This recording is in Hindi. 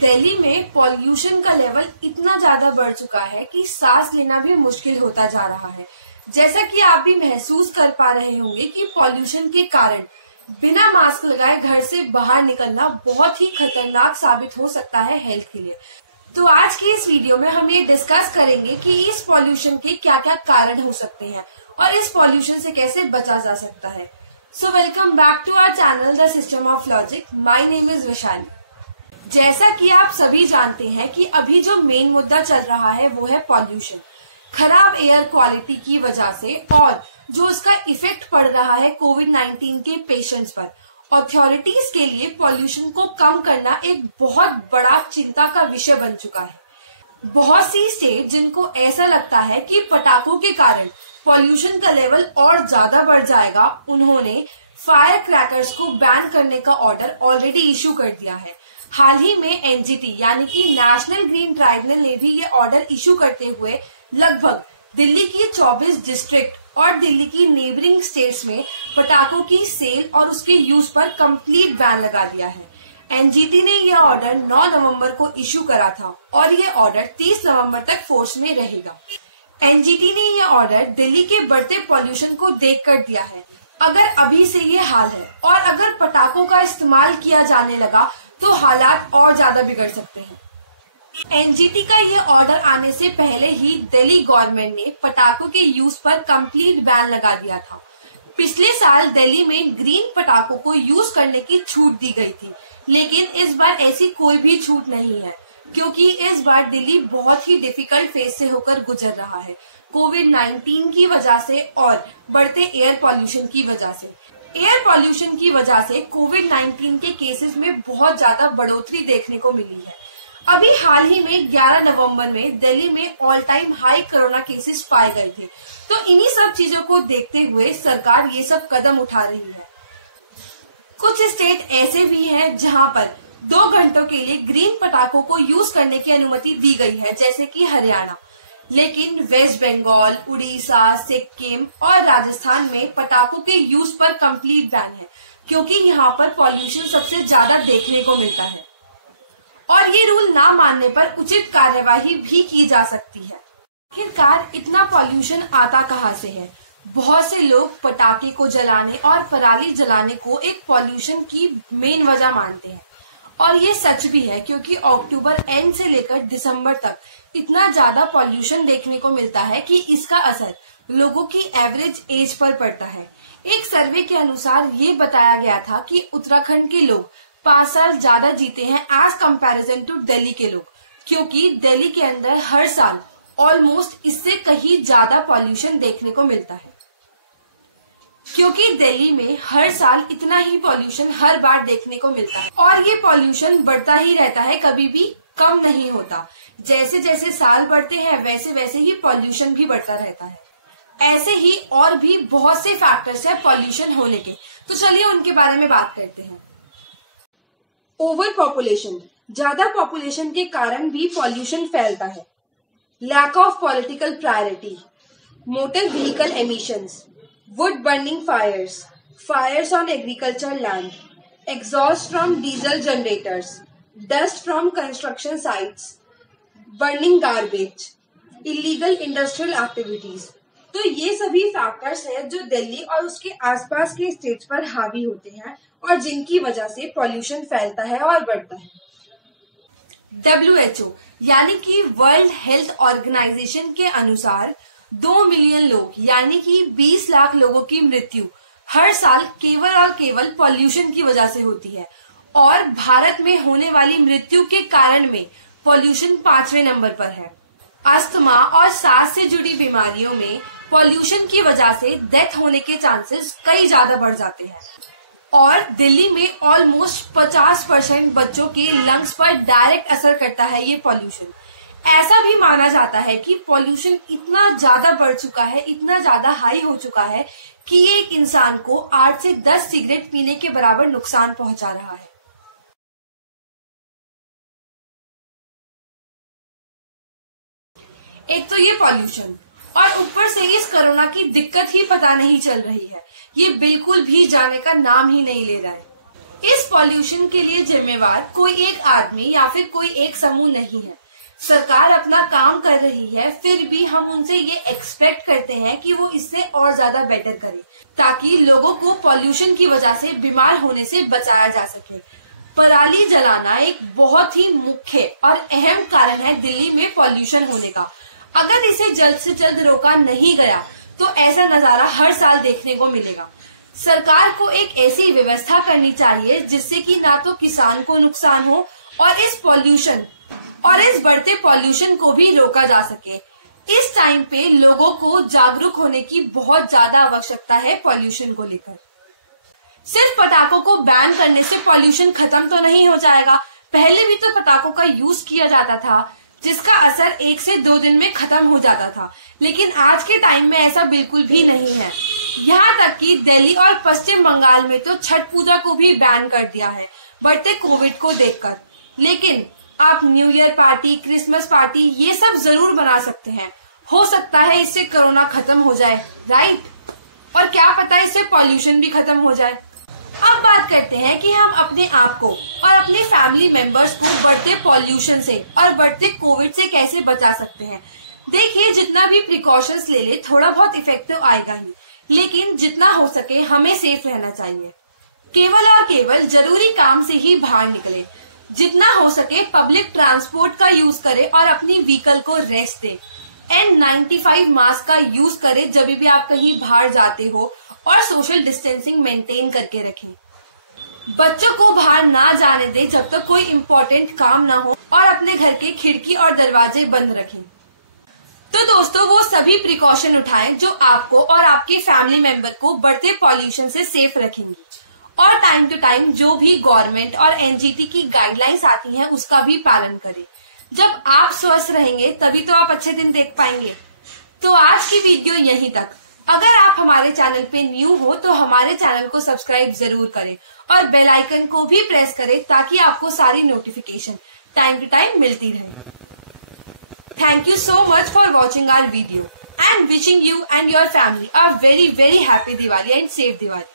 दिल्ली में पॉल्यूशन का लेवल इतना ज्यादा बढ़ चुका है कि सांस लेना भी मुश्किल होता जा रहा है। जैसा कि आप भी महसूस कर पा रहे होंगे कि पॉल्यूशन के कारण बिना मास्क लगाए घर से बाहर निकलना बहुत ही खतरनाक साबित हो सकता है हेल्थ के लिए। तो आज की इस वीडियो में हम ये डिस्कस करेंगे कि इस पॉल्यूशन के क्या क्या कारण हो सकते हैं और इस पॉल्यूशन से कैसे बचा जा सकता है। So welcome back to our channel the system of logic. My name is Vaishali. जैसा कि आप सभी जानते हैं कि अभी जो मेन मुद्दा चल रहा है वो है पॉल्यूशन, खराब एयर क्वालिटी की वजह से और जो उसका इफेक्ट पड़ रहा है कोविड-19 के पेशेंट्स पर। अथॉरिटीज के लिए पॉल्यूशन को कम करना एक बहुत बड़ा चिंता का विषय बन चुका है। बहुत सी स्टेट जिनको ऐसा लगता है कि पटाखों के कारण पॉल्यूशन का लेवल और ज्यादा बढ़ जाएगा, उन्होंने फायर क्रैकर्स को बैन करने का ऑर्डर ऑलरेडी इशू कर दिया है। हाल ही में एनजीटी यानी कि नेशनल ग्रीन ट्राइब्यूनल ने भी ये ऑर्डर इशू करते हुए लगभग दिल्ली की 24 डिस्ट्रिक्ट और दिल्ली की नेबरिंग स्टेट्स में पटाखों की सेल और उसके यूज पर कंप्लीट बैन लगा दिया है। एनजीटी ने यह ऑर्डर 9 नवंबर को इशू करा था और यह ऑर्डर 30 नवंबर तक फोर्स में रहेगा। एनजीटी ने यह ऑर्डर दिल्ली के बढ़ते पॉल्यूशन को देखकर दिया है। अगर अभी से ये हाल है और अगर पटाखों का इस्तेमाल किया जाने लगा तो हालात और ज्यादा बिगड़ सकते हैं। एनजीटी का ये ऑर्डर आने से पहले ही दिल्ली गवर्नमेंट ने पटाखों के यूज पर कंप्लीट बैन लगा दिया था। पिछले साल दिल्ली में ग्रीन पटाखों को यूज करने की छूट दी गई थी, लेकिन इस बार ऐसी कोई भी छूट नहीं है क्योंकि इस बार दिल्ली बहुत ही डिफिकल्ट फेज से होकर गुजर रहा है कोविड-19 की वजह से और बढ़ते एयर पॉल्यूशन की वजह से। एयर पॉल्यूशन की वजह से कोविड-19 के केसेस में बहुत ज्यादा बढ़ोतरी देखने को मिली है। अभी हाल ही में 11 नवंबर में दिल्ली में all time high corona cases पाए गए थे। तो इन्हीं सब चीजों को देखते हुए सरकार ये सब कदम उठा रही है। कुछ स्टेट ऐसे भी हैं जहां पर 2 घंटों के लिए ग्रीन पटाखों को यूज करने की अनुमति दी गई है, जैसे कि हरियाणा। लेकिन वेस्ट बंगाल, उड़ीसा, सिक्किम और राजस्थान में पटाखों के यूज पर कंप्लीट बैन है क्योंकि यहाँ पर पॉल्यूशन सबसे ज्यादा देखने को मिलता है और ये रूल ना मानने पर उचित कार्यवाही भी की जा सकती है। आखिरकार इतना पॉल्यूशन आता कहाँ से है? बहुत से लोग पटाखे को जलाने और पराली जलाने को एक पॉल्यूशन की मेन वजह मानते हैं और ये सच भी है क्योंकि अक्टूबर एंड से लेकर दिसंबर तक इतना ज्यादा पॉल्यूशन देखने को मिलता है कि इसका असर लोगों की एवरेज एज पर पड़ता है। एक सर्वे के अनुसार ये बताया गया था कि उत्तराखंड के लोग 5 साल ज्यादा जीते हैं एज कंपैरिजन टू दिल्ली के लोग, क्योंकि दिल्ली के अंदर हर साल ऑलमोस्ट इससे कहीं ज्यादा पॉल्यूशन देखने को मिलता है। क्योंकि दिल्ली में हर साल इतना ही पॉल्यूशन हर बार देखने को मिलता है और ये पॉल्यूशन बढ़ता ही रहता है, कभी भी कम नहीं होता। जैसे जैसे साल बढ़ते हैं वैसे वैसे ही पॉल्यूशन भी बढ़ता रहता है। ऐसे ही और भी बहुत से फैक्टर्स है पॉल्यूशन होने के, तो चलिए उनके बारे में बात करते हैं। ओवर पॉपुलेशन, ज्यादा पॉपुलेशन के कारण भी पॉल्यूशन फैलता है। Lack of political priority, motor vehicle emissions, wood burning fires, fires on agricultural land, exhaust from diesel generators, dust from construction sites, burning garbage, illegal industrial activities। तो ये सभी फैक्टर्स हैं जो दिल्ली और उसके आसपास के स्टेट्स पर हावी होते हैं और जिनकी वजह से पॉल्यूशन फैलता है और बढ़ता है। WHO यानी कि वर्ल्ड हेल्थ ऑर्गेनाइजेशन के अनुसार 2 मिलियन लोग यानी कि 20 लाख लोगों की मृत्यु हर साल केवल और केवल पॉल्यूशन की वजह से होती है और भारत में होने वाली मृत्यु के कारण में पॉल्यूशन 5वें नंबर पर है। अस्थमा और सांस से जुड़ी बीमारियों में पॉल्यूशन की वजह से डेथ होने के चांसेस कई ज्यादा बढ़ जाते हैं और दिल्ली में ऑलमोस्ट 50% बच्चों के लंग्स पर डायरेक्ट असर करता है ये पॉल्यूशन। ऐसा भी माना जाता है कि पॉल्यूशन इतना ज्यादा बढ़ चुका है, इतना ज्यादा हाई हो चुका है कि ये एक इंसान को 8 से 10 सिगरेट पीने के बराबर नुकसान पहुंचा रहा है। एक तो ये पॉल्यूशन और ऊपर से इस कोरोना की दिक्कत ही पता नहीं चल रही है, ये बिल्कुल भी जाने का नाम ही नहीं ले रहा है। इस पॉल्यूशन के लिए जिम्मेवार कोई एक आदमी या फिर कोई एक समूह नहीं है। सरकार अपना काम कर रही है, फिर भी हम उनसे ये एक्सपेक्ट करते हैं कि वो इससे और ज्यादा बेटर करे, ताकि लोगों को पॉल्यूशन की वजह से बीमार होने से बचाया जा सके। पराली जलाना एक बहुत ही मुख्य और अहम कारण है दिल्ली में पॉल्यूशन होने का। अगर इसे जल्द से जल्द रोका नहीं गया तो ऐसा नजारा हर साल देखने को मिलेगा। सरकार को एक ऐसी व्यवस्था करनी चाहिए जिससे कि ना तो किसान को नुकसान हो और इस बढ़ते पॉल्यूशन को भी रोका जा सके। इस टाइम पे लोगों को जागरूक होने की बहुत ज्यादा आवश्यकता है पॉल्यूशन को लेकर। सिर्फ पटाखों को बैन करने से पॉल्यूशन खत्म तो नहीं हो जाएगा। पहले भी तो पटाखों का यूज किया जाता था जिसका असर 1 से 2 दिन में खत्म हो जाता था, लेकिन आज के टाइम में ऐसा बिल्कुल भी नहीं है। यहाँ तक कि दिल्ली और पश्चिम बंगाल में तो छठ पूजा को भी बैन कर दिया है बढ़ते कोविड को देखकर। लेकिन आप new year party, Christmas party ये सब जरूर बना सकते हैं। हो सकता है इससे कोरोना खत्म हो जाए, राइट? और क्या पता इससे पॉल्यूशन भी खत्म हो जाए। अब बात करते हैं कि हम अपने आप को और अपने फैमिली मेंबर्स को बढ़ते पॉल्यूशन से और बढ़ते कोविड से कैसे बचा सकते हैं। देखिए, जितना भी प्रिकॉशंस ले ले थोड़ा बहुत इफेक्टिव आएगा ही, लेकिन जितना हो सके हमें सेफ रहना चाहिए। केवल और केवल जरूरी काम से ही बाहर निकले। जितना हो सके पब्लिक ट्रांसपोर्ट का यूज करें और अपनी व्हीकल को रेस्ट दें। N95 मास्क का यूज करें जब भी आप कहीं बाहर जाते हो और सोशल डिस्टेंसिंग मेंटेन करके रखें। बच्चों को बाहर ना जाने दें जब तक कोई इम्पोर्टेंट काम ना हो और अपने घर के खिड़की और दरवाजे बंद रखें। तो दोस्तों, वो सभी प्रिकॉशन उठाएं जो आपको और आपके फैमिली मेंबर को बढ़ते पॉल्यूशन से सेफ रखेंगी। और टाइम टू टाइम जो भी गवर्नमेंट और एनजीटी की गाइडलाइंस आती हैं उसका भी पालन करें। जब आप स्वस्थ रहेंगे तभी तो आप अच्छे दिन देख पाएंगे। तो आज की वीडियो यहीं तक। अगर आप हमारे चैनल पे न्यू हो तो हमारे चैनल को सब्सक्राइब जरूर करें और बेल आइकन को भी प्रेस करें ताकि आपको सारी नोटिफिकेशन टाइम टू टाइम मिलती रहे। Thank you so much for watching our video and wishing you and your family a very happy Diwali and safe Diwali.